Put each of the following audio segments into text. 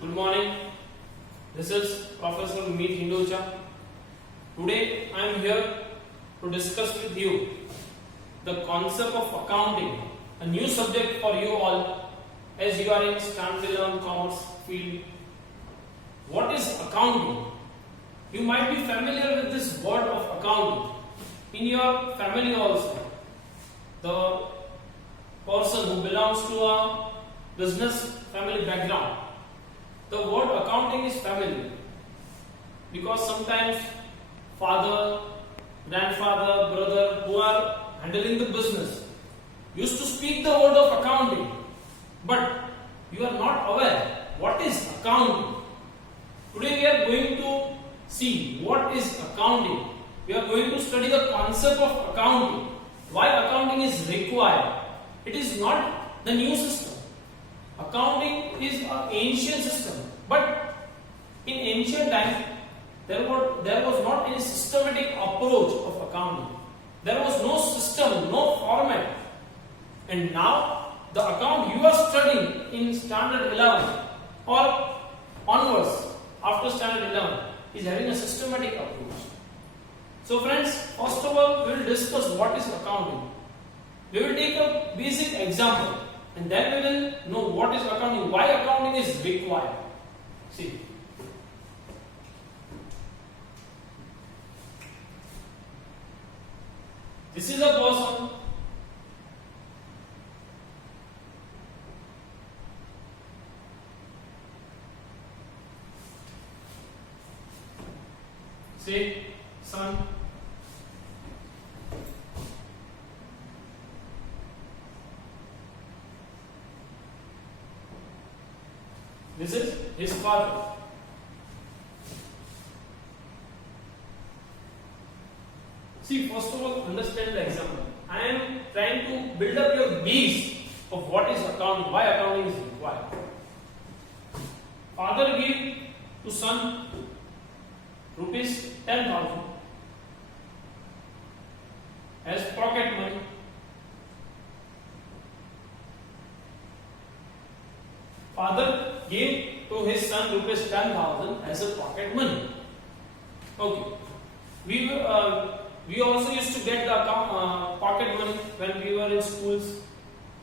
good morning. This is Professor Hindocha. Today I am here to discuss with you the concept of accounting, a new subject for you all as you are in Standard 11 Commerce field. What is accounting? You might be familiar with this word of accounting. In your family also, the person who belongs to a business family background, the word accounting is familiar because sometimes father, grandfather, brother who are handling the business used to speak the word of accounting, but you are not aware what is accounting. Today we are going to see what is accounting. We are going to study the concept of accounting, why accounting is required. It is not the new system. Accounting is an ancient system, but in ancient times there was not any systematic approach of accounting. There was no system, no format. And now the account you are studying in Standard 11 or onwards after Standard 11 is having a systematic approach. So friends, first of all we will discuss what is accounting. We will take a basic example and then we will know what is accounting, why accounting is required. See. This is a person say son. This is his father. See, first of all, understand the example. I am trying to build up your base of what is accounting, why accounting is required. Father gave to son rupees 10,000 as pocket money. Father gave to his son rupees 10,000 as a pocket money. Okay. We also used to get the pocket money when we were in schools.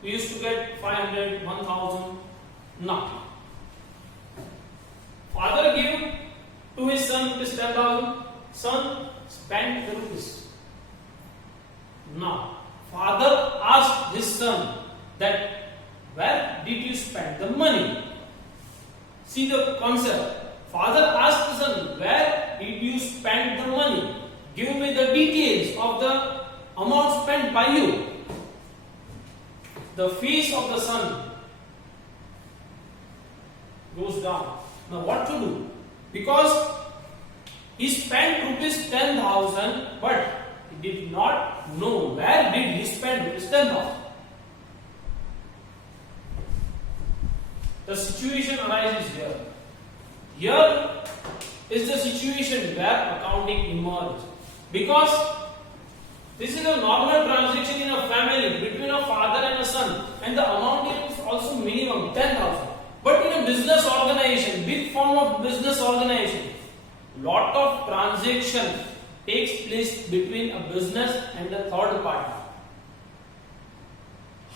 We used to get 500, 1,000. Now, father gave to his son rupees 10,000. Son spent the rupees. Now, father asked his son that where did you spend the money? See the concept. Father asked the son, where did you spend the money? Give me the details of the amount spent by you. The face of the son goes down. Now what to do? Because he spent rupees 10,000, but he did not know where did he spend rupees 10,000. The situation arises here. Here is the situation where accounting emerged. Because this is a normal transaction in a family between a father and a son, and the amount is also minimum 10,000. But in a business organization, big form of business organization, lot of transaction takes place between a business and a third party.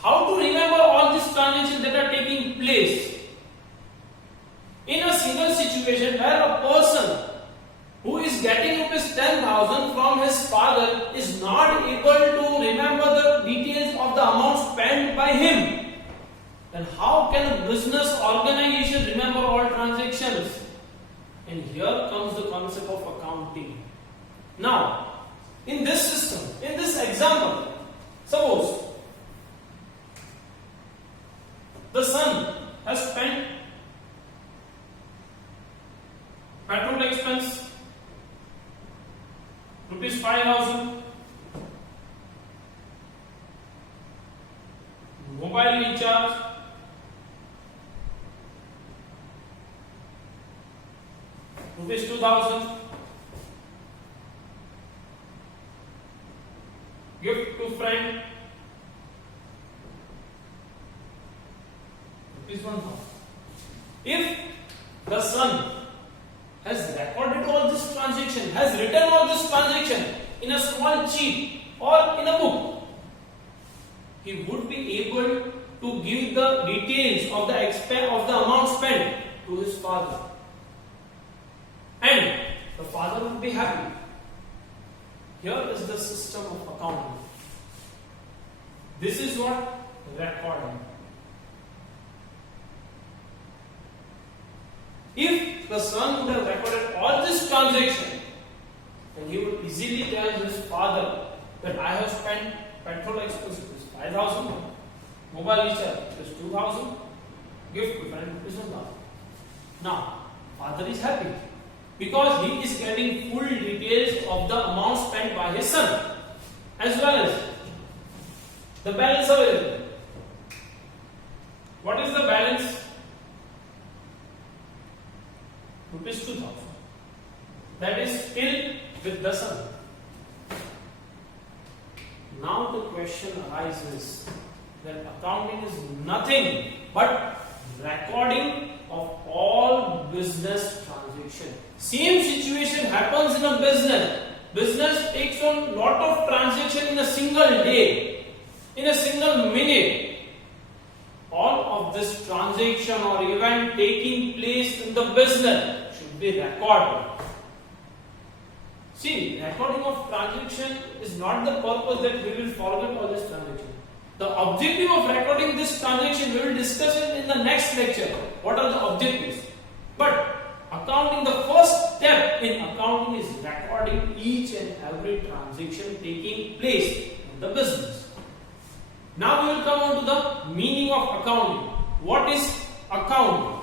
How to remember all these transactions that are taking place? In a single situation where a person who is getting rupees 10,000 from his father is not able to remember the details of the amount spent by him, then how can a business organization remember all transactions? And here comes the concept of accounting. Now, in this system, in this example, suppose the son has spent petrol expense rupees 5,000, mobile recharge rupees 2,000, gift to friend rupees 1,000. If the son has recorded all this transaction, has written all this transaction in a small sheet or in a book, he would be able to give the details of the amount spent to his father, and the father would be happy. Here is the system of accounting. This is what recording. If the son would have recorded all this transaction, then he would easily tell his father that I have spent petrol expenses 5,000, mobile recharge is 2,000, gift to friend is 1,000. Now, father is happy because he is getting full details of the amount spent by his son as well as the balance available. What is the balance? Rupees 2,000. That is still with the son. Now the question arises that accounting is nothing but recording of all business transactions. Same situation happens in a business. Business takes on lot of transaction in a single day, in a single minute. All of this transaction or event taking place in the business should be recorded. See, recording of transaction is not the purpose that we will forget all this transaction. The objective of recording this transaction we will discuss it in the next lecture. What are the objectives? But accounting, the first step in accounting is recording each and every transaction taking place in the business. Now we will come on to the meaning of accounting. What is accounting?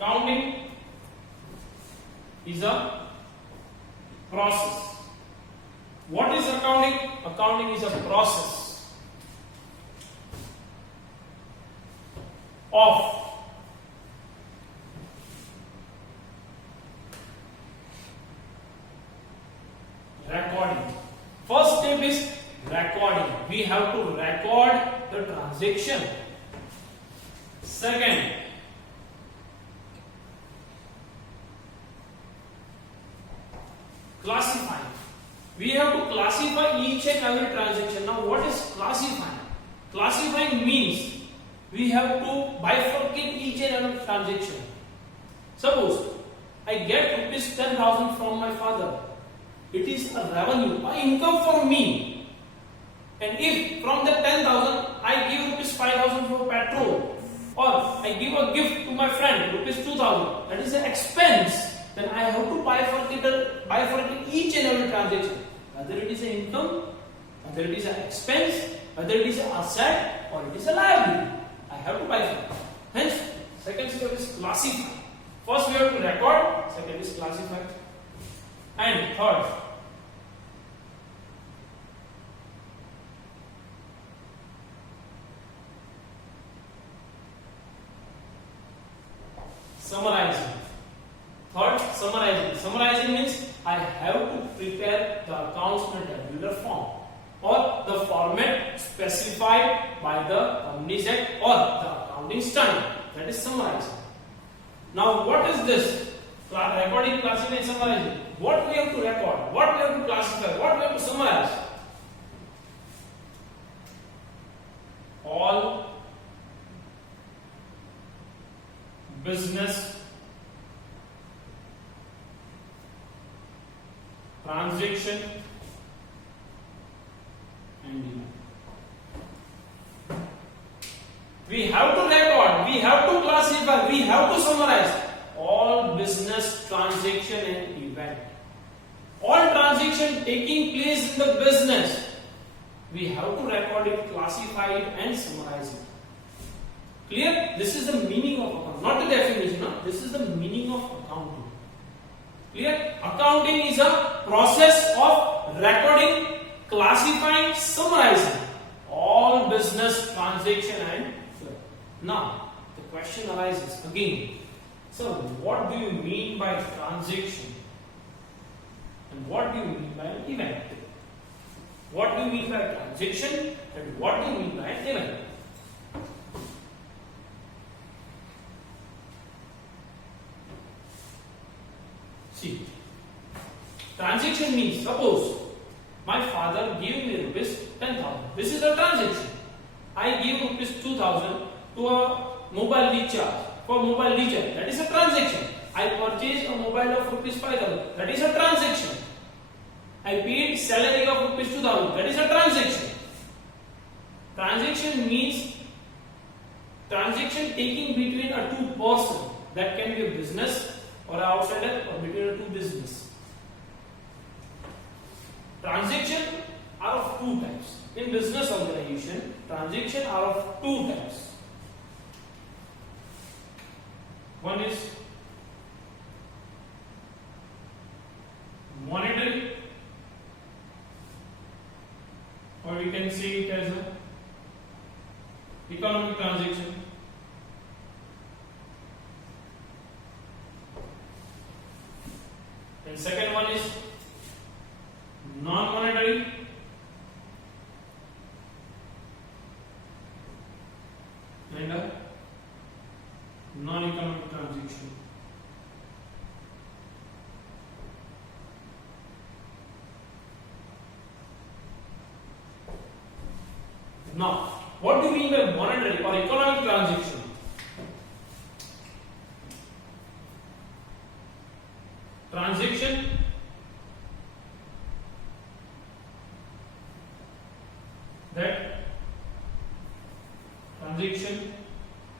Accounting is a process. What is accounting? Accounting is a process of recording. First step is recording. We have to record the transaction. Second, classifying. We have to classify each and every transaction. Now, what is classifying? Classifying means we have to bifurcate each and every transaction. Suppose I get rupees 10,000 from my father. It is a revenue, an income for me. And if from the 10,000 I give rupees 5,000 for petrol, or I give a gift to my friend rupees 2,000, that is an expense. Then I have to bifurcate each and every transaction. Whether it is an income, whether it is an expense, whether it is an asset, or it is a liability. I have to bifurcate. Hence, second step is classify. First we have to record, second is classify. And third, summarizing. Third, summarizing. Summarizing means I have to prepare the accounts in a tabular form or the format specified by the Companies Act or the accounting standard. That is summarizing. Now, what is this? Recording, classifying, summarizing. What we have to record? What we have to classify? What we have to summarize? All business transaction and demand. We have to record, we have to classify, we have to summarize all business transaction and event. All transaction taking place in the business, we have to record it, classify it and summarize it. Clear? This is the meaning of accounting, not the definition. No? This is the meaning of accounting. Clear? Accounting is a process of recording, classifying, summarizing all business transaction and flow. Now the question arises again, so what do you mean by transaction and what do you mean by an event? What do you mean by transaction and what do you mean by an event? See, transaction means, suppose my father gave me rupees 10,000. This is a transaction. I give rupees 2,000 to a mobile recharge for mobile recharge. That is a transaction. I purchased a mobile of rupees 5,000. That is a transaction. I paid salary of rupees 2,000. That is a transaction. Transaction means transaction taking between a two person. That can be a business or an outsider or between a two business. Transaction are of two types. In business organization, transaction are of two types. One is monetary, or we can say it as a economic transaction. And second one is non-monetary, and a non-economic transaction. Now, what do you mean by monetary or economic transaction? Transaction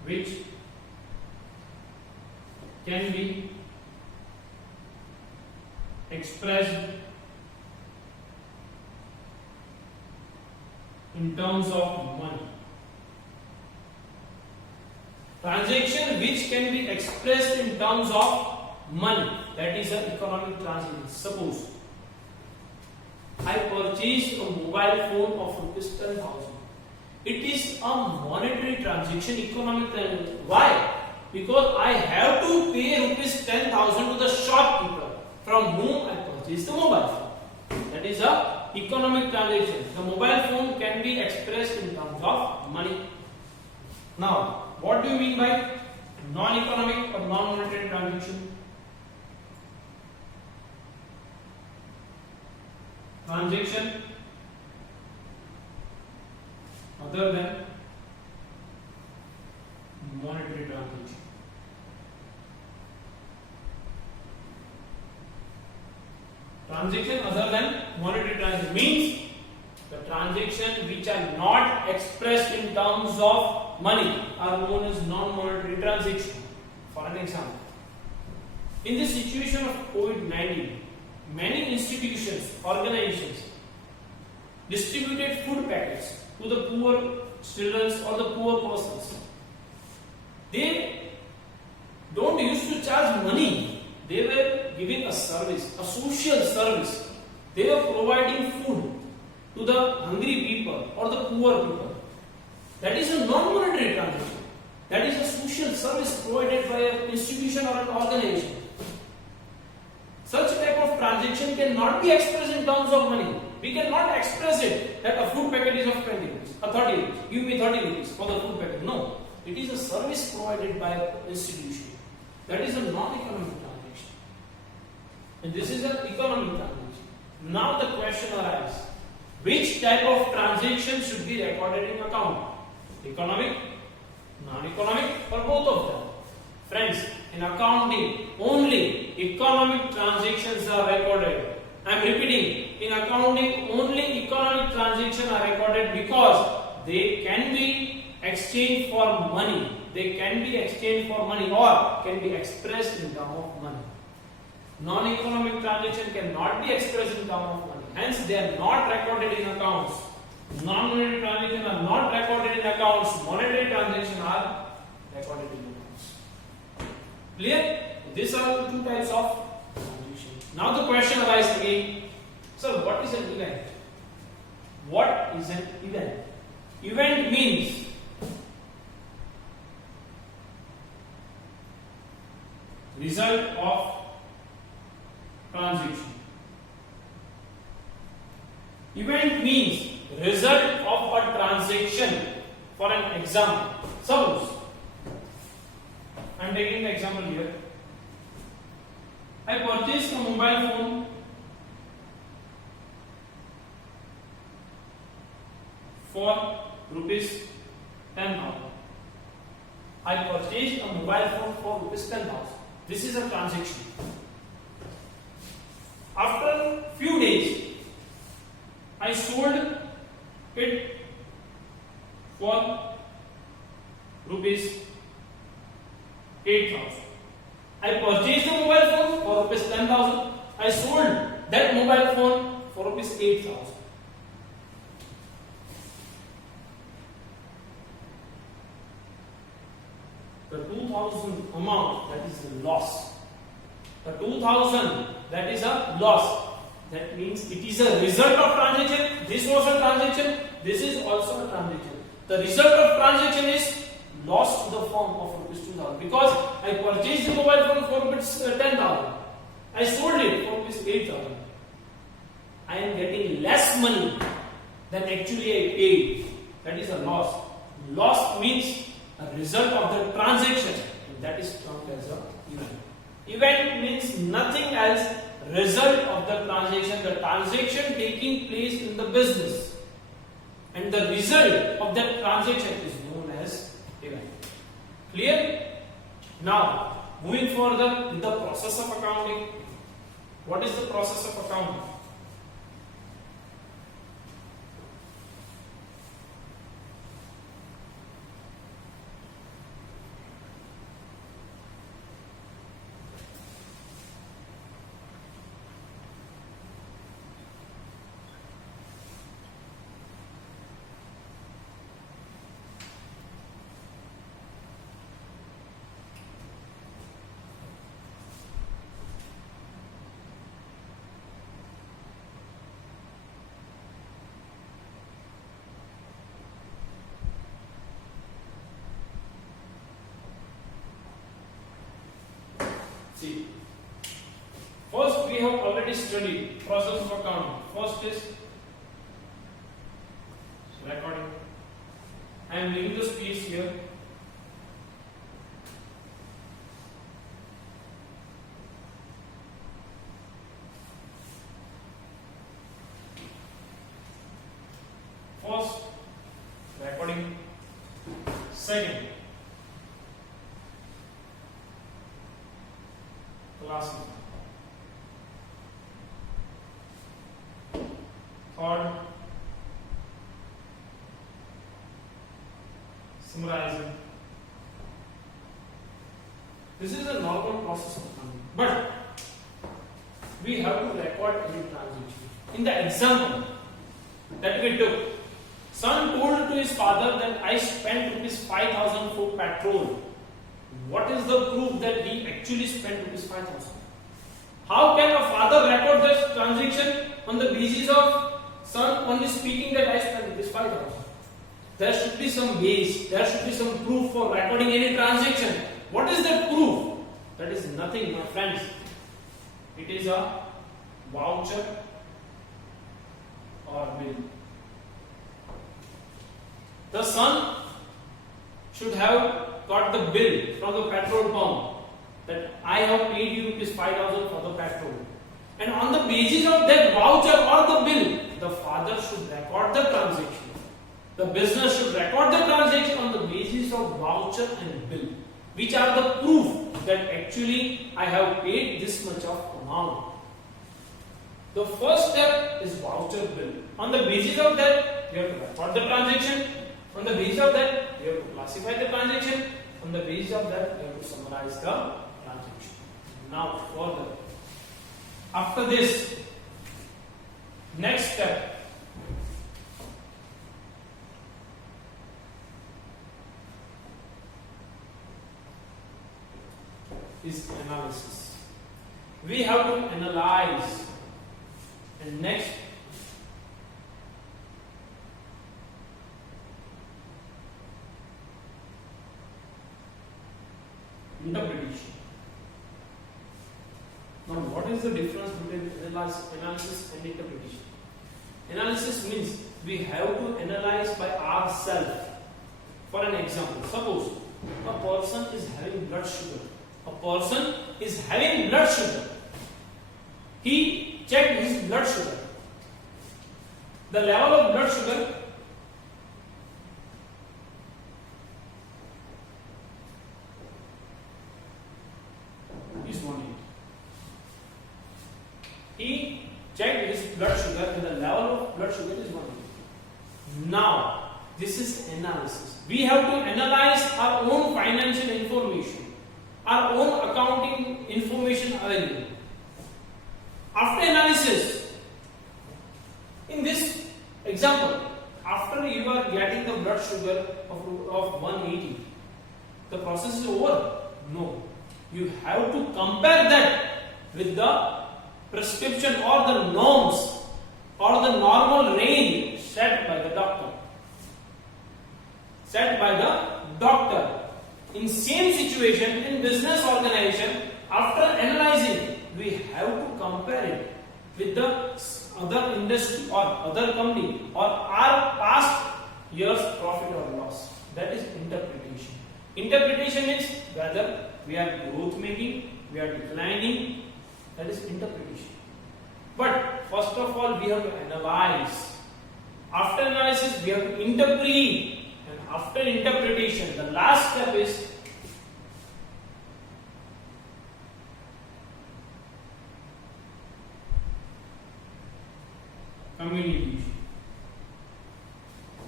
which can be expressed in terms of money. Transaction which can be expressed in terms of money, that is an economic transaction. Suppose I purchased a mobile phone of rupees 10,000. It is a monetary transaction, economic transaction. Why? Because I have to pay rupees 10,000 to the shopkeeper from whom I purchased the mobile phone. That is a economic transaction. The mobile phone can be expressed in terms of money. Now, what do you mean by non-economic or non-monetary transaction? Transaction other than monetary transaction. Transaction other than monetary transaction means the transactions which are not expressed in terms of money are known as non-monetary transaction. For an example, in the situation of COVID-19, many institutions, organizations distributed food packets to the poor children or the poor persons. They don't used to charge money. They were giving a service, a social service. They were providing food to the hungry people or the poor people. That is a non-monetary transaction. That is a social service provided by an institution or an organization. Such type of transaction cannot be expressed in terms of money. We cannot express it that a food packet is of 20 rupees or 30 rupees. Give me 30 rupees for the food packet. No. It is a service provided by an institution. That is a non-economic transaction. And this is an economic transaction. Now the question arises, which type of transaction should be recorded in account? Economic, non-economic, or both of them? Friends, in accounting, only economic transactions are recorded. I am repeating, in accounting, only economic transactions are recorded because they can be exchanged for money. They can be exchanged for money or can be expressed in terms of money. Non-economic transaction cannot be expressed in terms of money. Hence, they are not recorded in accounts. Non-monetary transactions are not recorded in accounts. Monetary transactions are recorded in accounts. Clear? These are the two types of transactions. Now the question arises again. So, what is an event? What is an event? Event means result of transaction. Event means result of a transaction. For an example, suppose I am taking the example here. I purchased a mobile phone for rupees 10,000. I purchased a mobile phone for rupees 10,000. This is a transaction. After few days, I sold it for rupees 8,000. I purchased the mobile phone for rupees 10,000. I sold that mobile phone for rupees 8,000. The 2,000 amount, that is a loss. The 2,000, that is a loss. That means it is a result of transaction. This was a transaction. This is also a transaction. The result of transaction is loss to the firm of rupees 2,000 because I purchased the mobile phone for rupees 10,000. I sold it for rupees 8,000. I am getting less money than actually I paid. That is a loss. Loss means a result of the transaction, and that is termed as an event. Event means nothing else result of the transaction taking place in the business, and the result of that transaction is known as event. Clear? Now, moving further with the process of accounting. What is the process of accounting? See, first we have already studied process of accounting. First is recording. I am leaving the space here. First, recording. Second, classifying. Third, summarizing. This is a normal process of accounting, but we have to record every transaction. In the example that we took, son told to his father that I spent rupees 5,000 for petrol. What is the proof that he actually spent rupees 5,000? How can a father record this transaction on the basis of son only speaking that I spent rupees 5,000? There should be some base, there should be some proof for recording any transaction. What is that proof? That is nothing, my friends. It is a voucher or bill. The son should have got the bill from the petrol pump that I have paid you rupees 5,000 for the petrol. And on the basis of that voucher or the bill, the father should record the transaction. The business should record the transaction on the basis of voucher and bill, which are the proof that actually I have paid this much of amount. The first step is voucher bill. On the basis of that, you have to record the transaction. On the basis of that, you have to classify the transaction. On the basis of that, you have to summarize the transaction. Now, further. After this, next step is analysis. We have to analyze, and next interpretation. Now, what is the difference between analysis and interpretation? Analysis means we have to analyze by ourselves. For an example, suppose a person is having blood sugar. A person is having blood sugar. He checked his blood sugar. The level of blood sugar is 180. He checked his blood sugar and the level of blood sugar is 180. Now, this is analysis. We have to analyze our own financial information, our own accounting information available. After analysis, in this example, after you are getting the blood sugar of 180, the process is over? No. You have to compare that with the prescription or the norms or the normal range set by the doctor. In same situation, in business organization, after analyzing, we have to compare it with the other industry or other company or our past year's profit or loss. That is interpretation. Interpretation is whether we are growth making, we are declining. That is interpretation. But first of all, we have to analyze. After analysis, we have to interpret. And after interpretation, the last step is communication.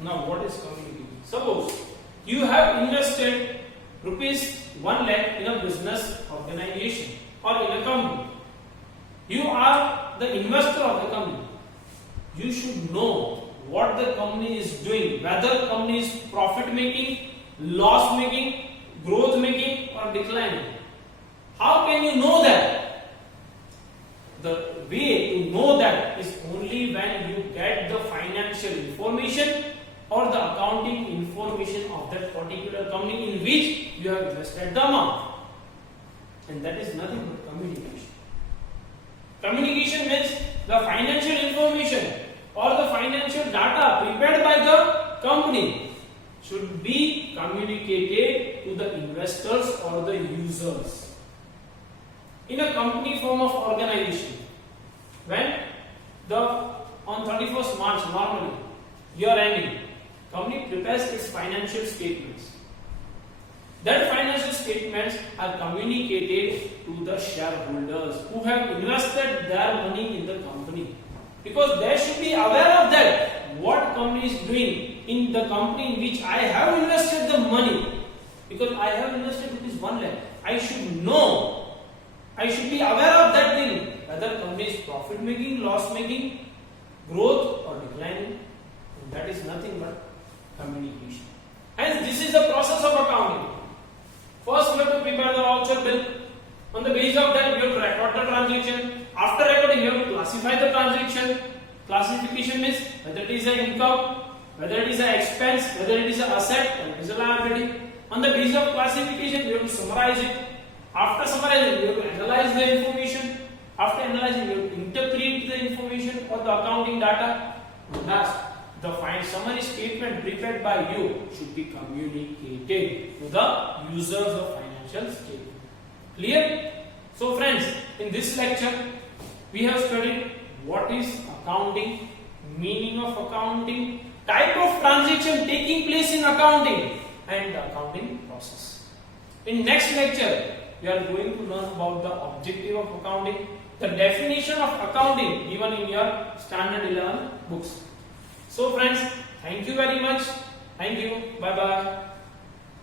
Now, what is communication? Suppose you have invested rupees 1 lakh in a business organization or in a company. You are the investor of the company. You should know what the company is doing, whether company is profit making, loss making, growth making or declining. How can you know that? The way to know that is only when you get the financial information or the accounting information of that particular company in which you have invested the amount. And that is nothing but communication. Communication means the financial information or the financial data prepared by the company should be communicated to the investors or the users. In a company form of organization, when on 31st March normally year ending, company prepares its financial statements. That financial statements are communicated to the shareholders who have invested their money in the company, because they should be aware of that what company is doing in the company in which I have invested the money. Because I have invested rupees 1 lakh, I should know, I should be aware of that thing, whether company is profit making, loss making, growth or declining. And that is nothing but communication. Hence, this is the process of accounting. First, we have to prepare the voucher bill. On the basis of that, we have to record the transaction. After recording, we have to classify the transaction. Classification means whether it is an income, whether it is an expense, whether it is an asset, or it is a liability. On the basis of classification, we have to summarize it. After summarizing, we have to analyze the information. After analyzing, we have to interpret the information or the accounting data. Last, the summary statement prepared by you should be communicated to the users of financial statement. Clear? So friends, in this lecture, we have studied what is accounting, meaning of accounting, type of transaction taking place in accounting, and the accounting process. In next lecture, we are going to learn about the objective of accounting, the definition of accounting given in your standard 11 books. So friends, thank you very much. Thank you. Bye bye.